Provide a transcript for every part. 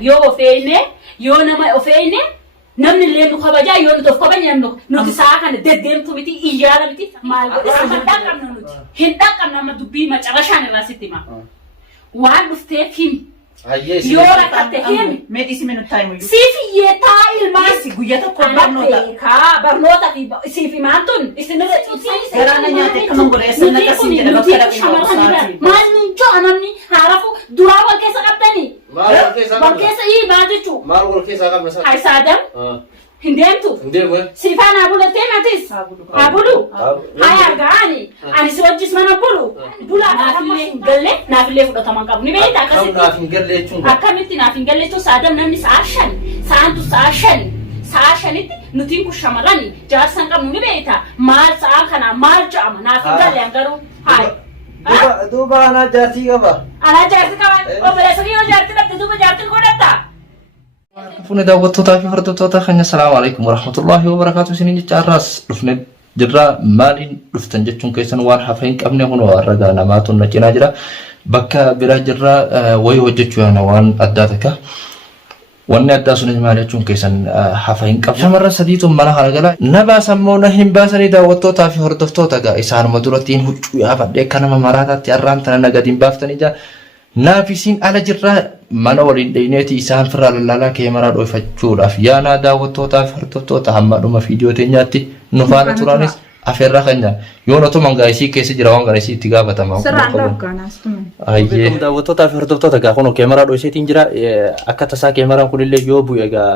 Yoo feene yoo nama ofeene namni illee nu kabaja yoo nu tof kabanya nuti saa kana deddeemtu miti iyyaala miti maal godhisa madaqamna nuti hin dhaqamna amma dubbii macarashaan irraa sitti ma waan dhufteef himi yoo rakkatte himi meedisi minu taayimu siifi yeetaa ilmaan guyyaa tokko barnoota fi siifi maantun isinirra garaana nyaate kaman godheessan akkasiin jedha bakka dhaqee maal nuunchoo anamni haarafu duraa wal keessa qabdanii wal keessa maa jechuu maal wal keessaa qabna isaa Haisadam hindeemtu siifaan haabulattee matis haabulu haya gaani ani si wajjis mana bula naafillee hin galle naafillee fudhataman qabu ni beekta akkamitti naaf hin galle jechuun saadam namni saantu sa'a shanitti nutiin kun shamarrani jaarsan qabnu ni beekta maal sa'a kana maal ja'ama naaf hin galle garuu hayi duuba anaa jaartii qaba obboleessa yoo jaartii dhabde duuba jaartiin godhatta Fune daawwattootaa fi hordoftoota keenya assalaamu alaikum warahmatullahi wabarakaatu isiniin jecha har'aas dhufne jirra maaliin dhuftan jechuun keessan waan hafa hin qabne kunoo ragaa namaatu na cinaa jira bakka biraa jirra wayii hojjechuu yaana waan addaa takka wanni addaa sunis maal jechuun keessan hafa hin qabne shamarran sadiitu mana kana gala na baasan moo na hin baasanii daawwattootaa fi hordoftoota gaa isaanuma durattiin huccuu yaafadhee akka nama maraataatti har'aan tana nagadiin baaftanii jaa naafisiin ala jirra mana waliin dheyneeti isaan firraa lallaalaa keemaraa dhoyfachuudhaaf yaana daawwattootaa fi hordoftoota hamma dhuma viidiyoo teenyaatti nu faana turaanis afeerraa keenya yoo notuman gaa'isii keessa jira waan gaa'isii itti gaafatama. Ayyee daawwattootaa fi hordoftoota gaa kunoo keemaraa dhoyseetiin jira akka tasaa keemaraan kunillee yoo bu'e egaa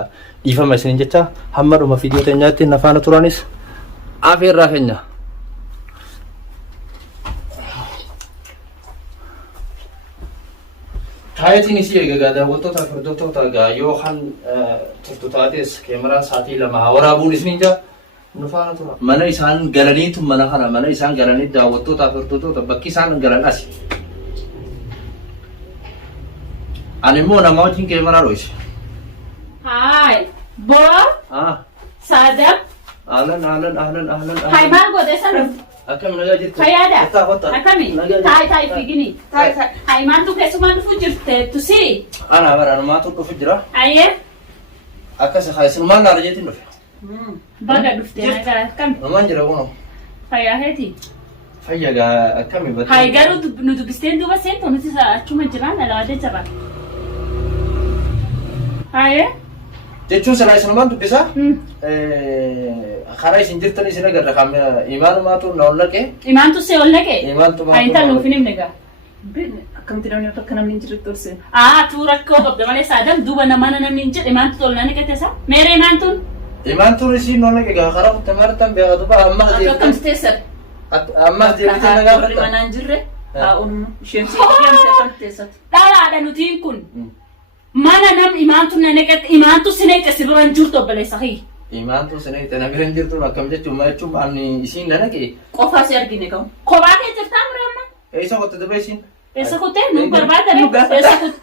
dhiifama isiniin jecha hamma dhuma viidiyoo teenyaatti na faana turaanis afeerraa keenya. Hayatiin isii egaa daawwattootaa fi hordoftoota egaa yoo kan turtu taates keemeraan sa'aatii lama waraabuun isiniin jaa nu faana tura. Mana isaan galaniitu mana kana mana isaan galanii daawwattootaa fi hordoftoota bakki isaan galan asi. Ani immoo nama wajjin keemeraa dhoyse. Haay boo saadam ahlan maal godhe san akkam nagaa jirtu fayyaada akkami taa'ii fiigini hayi maaltu keessumaa dhufu jirte tusii ana baranumaatu dhufu jira ayyee akkas haisinumaan naara jeetiin dhufe baga dhufte nagaa akkami numaan jira kuno fayyaa heeti fayyagaa akkami batte hayi garuu nu dubbisteen duuba seentu nuti achuma jiraan alawaadee jirra hayyee jechuun silaa isinumaan dubbisaa karaa isin jirtan isin agarra kam imaanumaatu na ollaqee imaantu see ollaqee imaantumaatu hayi intal nuuf hin himne gaa akkamitti namni akka namni hin jirre turse tuu rakkoo qabda malee saadam duuba namana namni hin jedhe imaantu tolnaa niqate isaa meera imaantuun imaantuun isiin na ollaqee gaa karaa kutte martan beeka duba ammas akkamti teessar ammas deebitee nagaa warri manaan jirre haa'uun isheen siidiyamse akkamti teessar dhalaadha nutiin kun mana nam imaantu na niqate imaantu sineeqe sibiran jirtu obboleessa hii imaantu sineeqe na biran jirtu akkam jechuun ma jechuun ani isiin na naqee qofaa si argine qabu kophaa kee jirtaa muraamma eessa kotte dabre isiin eessa kotte nu barbaadame eessa kotte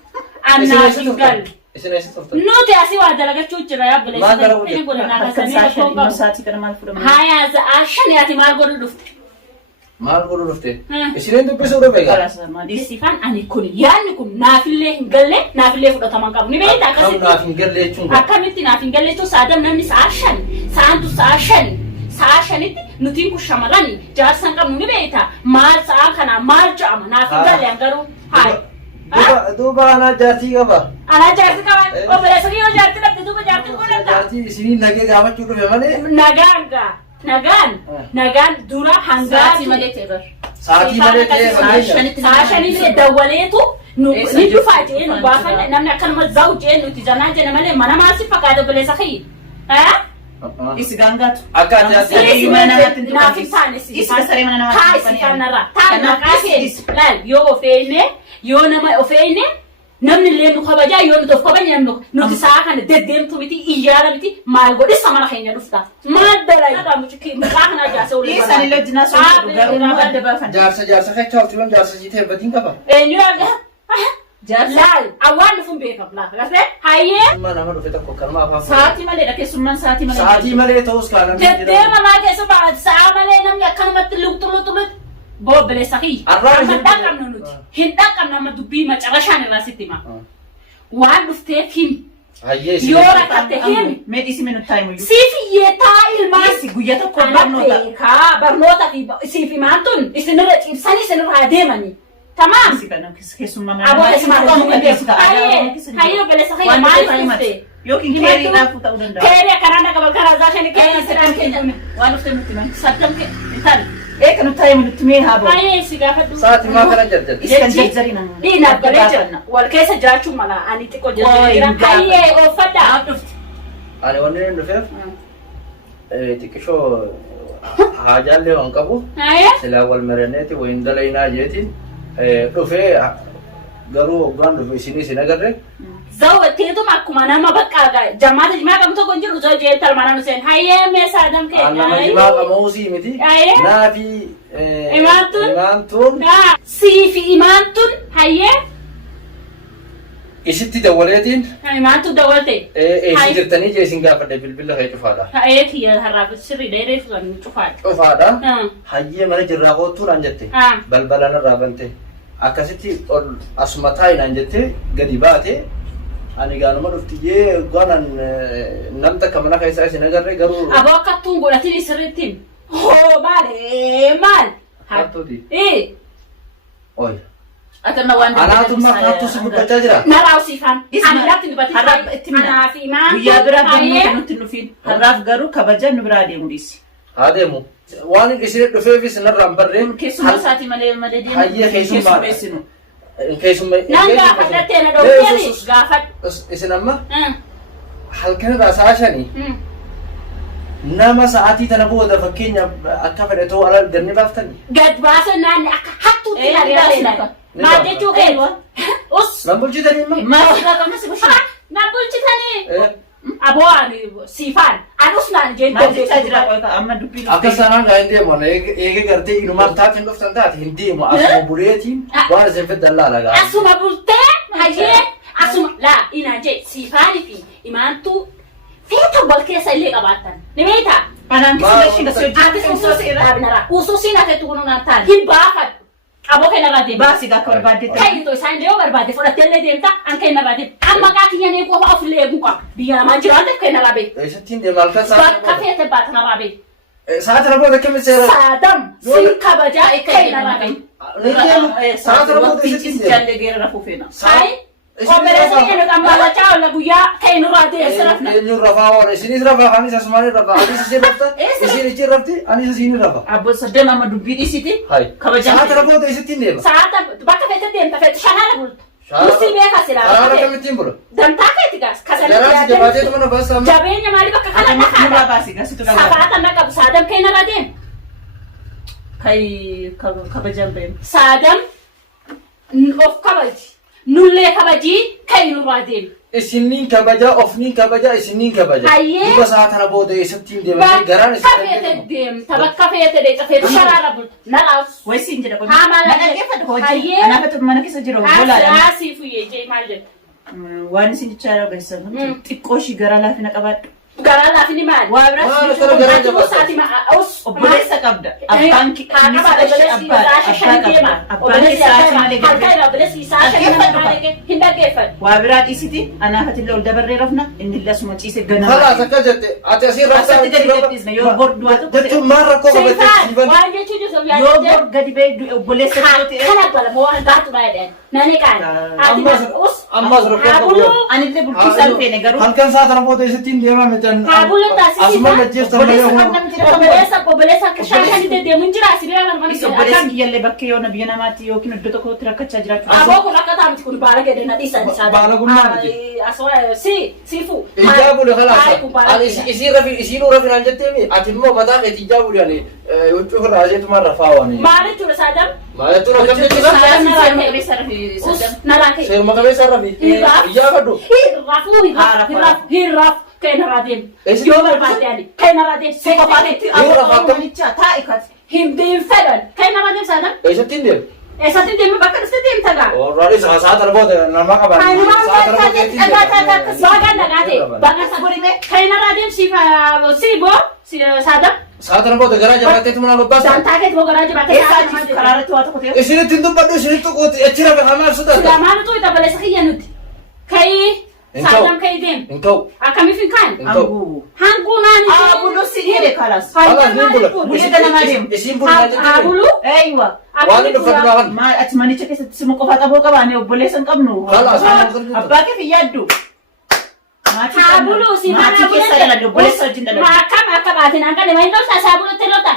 annaa fi gal isin eessa turtan nuti asii waa dalagachuu jira yaa obboleessa hii godhanaa kasanii sa'aatii kana maal fudhama haya za'a shaniyaati maal godhu dhufte maal godhu dhufte isin dubbisuu dhabe gaa Isifan ani kun yaanni kun naafillee hin galle naafillee fudhataman qabu ni beekta akkasitti naaf hin galle jechuun akkamitti naaf hin galle jechuun saadam namni sa'aantu sa'a shanitti nutiin kun shamarrani jaarsan qabnu ni beekta maal sa'a kana maal ja'ama naaf hin galle garuu hayi duuba anaa jaartii qaba anaa jaartii qaba obboleessa yoo jaartii dhabde duuba jaartii godhata jaartii isinii nagee gaafachuu dhufe malee nagaan dura hangaati malee teebar sa'aatii malee ta'ee sa'a shanii dawwaleetu ni dhufaa jee nu baafanne namni akkanuma zaa'u jee nuti janaa jenne malee mana maasi fakkaata obboleessa kiyyi isi gaangaatu akka naaf hin taane isi kanarra taan maqaa kee laal yoo ofeeyne yoo nama ofeeyne namni illee nu kabajaa yoo nuti of kabajne nuti sa'a kana deddeemtu miti iyyaala miti maal godhisa mana keenya dhufta maal dalaa maqaa kana jaarsa olii isaan illee jinaa sun garuu adda baafan jaarsa kachaa ultiman jaarsa jiitee batiin qaba eenyu argaa laal awwaan dhufuun beekam laa agartee hayyee nama dhufe tokko kanuma afaan sa'aatii maleedha keessummaan sa'aatii malee ta'us kaanamni deddeema maa keessa ba'a sa'a malee namni akkanumatti luqxuluxulu boobbileessa kiyya amma dhaqabnu nuti hin dhaqabnu amma dubbii macarashaan irraa sitti hima waan dhufteef himi. Hayyee Yoo rakkatte himi. Meedhisi minu taayimu. Siif iyyeetaa ilmaan. Isi guyyaa tokko barnoota. Barnoota fi siif imaan tun isinirra ciibsanii isinirraa deemanii. Tamam. Isi kana keessummaa mana. Aboo keessummaa hayyoo baleessa hayya maaliif dhufte? Yookiin keeriidhaaf ta'uu danda'a. Keerii akkanaan akka balkaraa zaashanii keessa Saddam keenya waan dhufte nutti himan. Saddam keenya. Kan nutti taayimu nutti mee haa ba'u. Hayyee si gaafadhu. Sa'aatii maa kana jajjal. Iskan jajjarina. Dhiinaaf galee jira. Wal keessa jiraachuu mala ani xiqqoo jajjara jira. Hayyee oofadha. Maaf dhufte. Ani wanni inni dhufeef xiqqishoo haajaallee waan qabu. Hayyee. Silaa wal maranneeti wayin dalaynaa jeetiin dhufee garuu hoggaan dhufe isinii isin agarre. Zawwatteetuma akkuma nama bakka jamaata jimaa qabu tokko hin jiru zoo jeetal mana nuseen hayyee meeshaa adam keenya. Nama jimaa qamuusii miti. Naafi imaantuun. Siifi imaantuun hayyee. Isitti dawwaleetiin. Imaantuun dawwalte. Eessi jirtanii jee isin gaafadhe bilbila kee cufaadha. Hayyee kiyya har'aaf sirrii dheeree fuudhan cufaadha. Cufaadha. Hayyee mana jirraa kootuudhaan jette. Balbala narraa bante. Akkasitti ol asuma taa'inaan jettee gadi baate. Ani gaanuma dhuftiyyee gaanan namta akka mana keessaa isin agarre garuu. Aboo akkattuun godhatiin sirriittiin. Hoo maal? Hattuuti. Oy. Akanna waan Anaatummaa hattuu si muddachaa jira. Naraaf siifaan. Ani irratti dubbatti. Har'aaf itti mina. Anaa fi maan. Guyyaa biraa deemuu nutti nufiin. Har'aaf garuu kabajaan nu biraa deemu dhiisi. Haa deemu. Waan isin dhufeefis narraan barreen. Keessummaa isaatii malee deemu. Hayyee keessummaa. Keessummaa. Nan gaafadhattee na dhoofteeni gaafadhu. Isin amma halkanirraa sa'a shanii nama sa'aatii tana booda fakkeenya akka fedhatoo ala ganni baaftanii. Gad baasan naanni akka hattuutti ari'ateedha. Maal jechuu keenya? Us. Nan bulchitanii immoo. Maasii qaama si bulchina. Nan bulchitanii. Aboo ani siifaan anus naan Maal jechaa jira qoyka amma dubbii dhufte. Akka sanaan gaa hin deemu eega gartee inumaan taatiin dhuftan taate hin deemu asuma buleetiin waan isin feddan laala gaa. Asuma bultee hayyee asuma laa inaan jee siifaanii fi imaantuu feeta wal keessa illee qabaatan. Ni beektaa? Anaan kisa shi da soji. Ati usuusiin hafeetu kun naan taane. Hin baafadhu. Aboo kennarraa deemu. Baasii gaa akka barbaaddetti. Kayyitoo isaan yoo barbaadde fudhattee illee deemta an kennarraa deemu. Amma gaa kiyyan eeguu qofa of illee eeguu qaba. Biyya namaa jiraate kennarraa beeku. Eessattiin deema halkan sa'aatii Bakka feete baatanarraa beeku. Sa'aatii booda akkamitti seera? Saadam si kabajaa kennarraa beeku. Sa'aatii booda eessattiin deema? Jallee geera rafuu feena. Hayi. Obboleessa keenya qambaalachaa oolla guyyaa kennurraa deemu rafna. Eenyuun rafaa oola? Isinis rafaa, anis asumaan rafaa. Anis isin rafta, isin ichi rafti, anis isin rafa. Abbo saddam amma dubbii dhiisiti. Kabajaa. Sa'aatii booda eessattiin deema? Sa'aata bakka feete deemta feete shanaana bulta. Musii beekaa silaa. Karaara kamittiin bula? Dantaa keeti gaas. Garaasi jabaateetu mana baasa amma. Jabeenya maalii bakka kana Nurraa dhaqaadha. baasii gaa situ qabaa. Safaata na qabu saadam kennarraa deemu. Kai kabajaan beemu. Saadam of kabaji. Nullee kabajii kennurraa deemu. Isiniin kabajaa, ofniin kabajaa, isiniin kabajaa. Hayyee. Duba sa'aatana booda eessattiin deemanii garaan Bakka isin feete deemta bakka feete deemta feete sharaara bulta. Naraaf. Wayisiin jedha qonni. Haa, maal Mana jedhe? dhaggeeffatu hojii. Hayyee. Anaafatu mana keessa jiru bolaadha. Haasii fuyyee jee maal jedha? Waan isin jechaa jiru geessan. Xiqqoo ishii garaa laafina qabaadhu. Garaa laafini maali? Waa biraas Maal jechuun gara garaa Ati jabaata? buusaati us. obboleessa qabda. Abbaan kee inni sadashee abbaa qabda. Abbaan kee saati malee hin dhaggeeffatu. waa biraa dhiisiti anaafatillee ol dabarree rafna inni illee asuma ciise ganama. Kalaas akka jette ati asii raftaa Asatti gadi gadhiisna yoo bor du'a tokko jechuun maal rakkoo qabatte Waan jechuun jiru yoo bor gadi ba'e obboleessa yoo ta'e kana galma waan gaatu baay'een nani kaan. ammas rakkoo anillee bulchiisaan feene garuu halkan sa'aatana booda eessattiin deemaa mitan asuma lajjeeftan malee obboleessa akka shaashanii deddeemuun jira asirraa is obboleessi kiyyallee bakkee yoo biyya namaatti yookiin iddoo tokkotti rakkachaa jiraachuu. Aboo kun akka taa'amti kun baala gadi na dhiisan isaa. Baala gummaa miti. Siifu. Ijaabule kalaasa. Ani isiinuu rafinaan jetteemi ati immoo mataa keetti ijaabule ani huccuu irraa aseetumaan rafaa waani. Maal jechuudha saadam? Maal jechuudha akkam jechuudha? Seeruma qabeessa rafi. Ijaabadhu. Hirraaf keenarraa deemu. Yoo barbaadde ani keenarraa deemu. Seekofaatitti ammanichaa taa'e kati. Hin fedhan. Keenarraa deemu saadam? Eessattiin deemu? Eessatti deemu bakka dhufte deemta gaa? Warraanis sa'aatana booda nama qaban. Bagan nagaate. Bagan saburimee keenarraa deemu siiboo saadam? Sa'aatana booda garaa jabaatteetu mana babbaasa. Dantaa keetu garaa jabaatee Eessaatii karaarratti waa tokko ta'e. Isinitti hin dubbadhu isinitti qooti achi rafe hamaa sudhata. Silaamaanu tu itti baleessa kiyya nuti. كي سادم كي دين انكو أكمل في كان Ambu. هنقول ناني Abulu sigire kalas. خلاص نقول Buli ka na madem. اسم بقول أبولو Aywa. وانا دفعنا Ma at manicha kesa simu ko fata bo ka ba ne obolesan kabno. خلاص Abba ke fi yaddu. أبولو سيفان أبولو ما كم أكباتين أنك لما يدور سأبولو تلوتا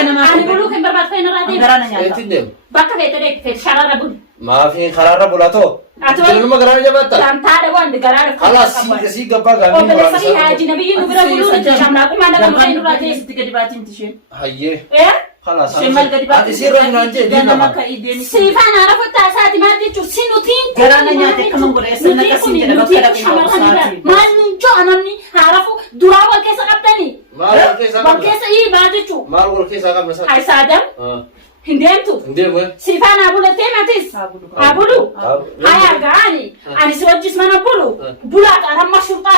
أنا بولو كم برباد فين رادين تندم بكا بيتريك في شرارة بول ما في خرارة بولاتو جلو ما قرار جبتة تام تارا وان قرار خلاص سي قبا قامي وبلا سري هاجي نبي نبرا بولو نجامنا كم أنا كم فين رادين tiga dibatin tishin. هيه إيه خلاص Shemal ka dibatin. يصير رهنا نجي Dana maka ideni. سيفان عرفت أساتي ما تيجو سينوتين Garana nyate kaman gore esna kasi jela bakara ko saati. ما نيجو أنا مني عرفوا دراوا كيس قبتني ما الكيس وكيس إيه ما تيجو ما الكيس هذا مثلا هاي سادم هندمتو ندم سيفان أبولو تيماتيس أبولو هاي أرجعني أنا سوى جسم أنا بولات أنا ما شرطة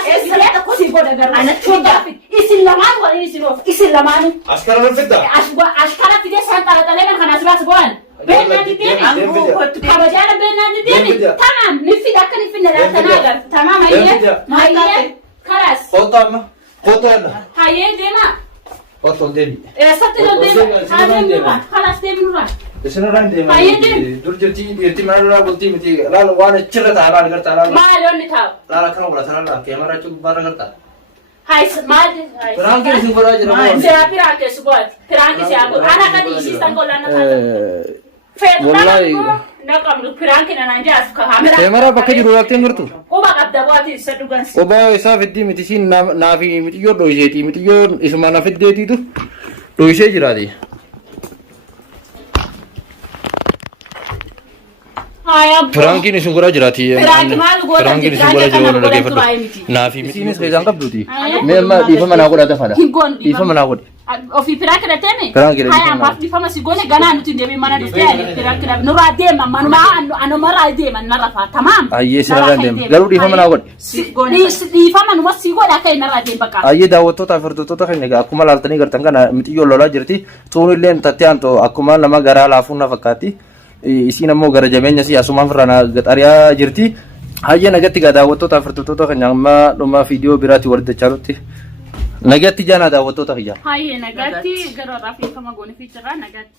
سيبودا قرر أنا شرطة إسلامات ولا إسلامات عسكر من فدا أشكال في ده سنة تلاتة خلاص بس بوان بيننا ديني خبجانا بيننا ديني تمام نفي ذاك نفي نلا تناقر تمام هي خلاص هي دينا قطع ديني ستلو دينا خلاص دينا سنران ديني دور جرتي ما لا قلتي متي لا وانا تشرت على قرت على ما لون تاو لا كانوا ولا ترى لا كاميرا تشوف برا قرت هاي ما فرانكي سي برا جرا سيا فرانكي سبوت فرانكي سيا أنا كدي سيستم كلنا والله نقم فرانكي نانجاس كاميرا كاميرا بكجي رواتين غرتو كوبا قبضة بواتي سدوغان وبا يسا فدي متشين نافي متيو دويشيتي متيو اسما نافديتي تو دويشي جرادي فرانكي ني سغورا جراتي فرانكي ني سغورا جرو لگے فدو نافي متي سيزان قبدوتي ميما ديفا منا غودا تفدا ديفا منا غودي وفي فرانكي رتمي فرانكي هاي ام باف ديفا ما سيغونه غانا نتي ديبي مانا دفتي فرانكي نورا ديما ما انا مرا ديما نرفا تمام اي سيران ديم غلو ديفا منا غودي ديفا ما نو سيغودا كاي نرا ديم بكا اي داوتو تا فردوتو تا خنيغا اكما لالتني غرتن غنا متيو لولا جرتي تون لين تاتيانتو اكما لما غرا لافونا فكاتي isiin ammoo gara jabeenya si asumaan firana gaxariyaa jirti hayya nagatti ga daawwattoota furtutoota keenya amma dhuma viidiyoo biraatti wardachaa nutti nagatti jaana daawwattoota kiyya hayya nagatti gara raafii kama goone fiichirraa nagatti